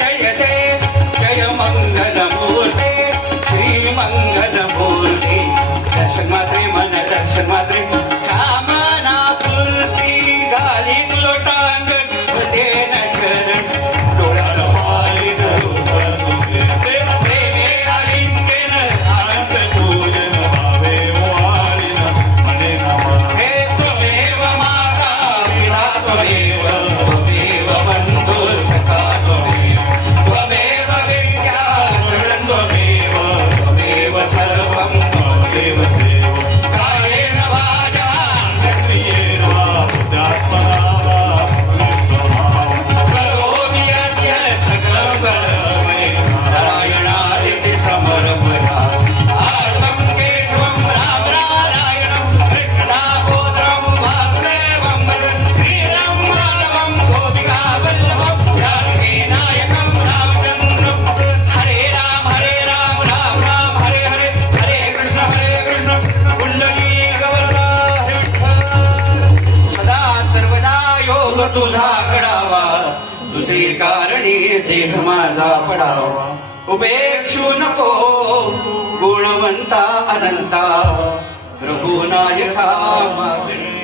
జయతే జయ మంగళమూర్తి శ్రీ మంగళమూర్తి దశ త్రిమణ तुझा आकडावा दुसरी कारणी देह माझा पडावा. उपेक्षू नको गुणवंता अनंता. रघुनायका मागणी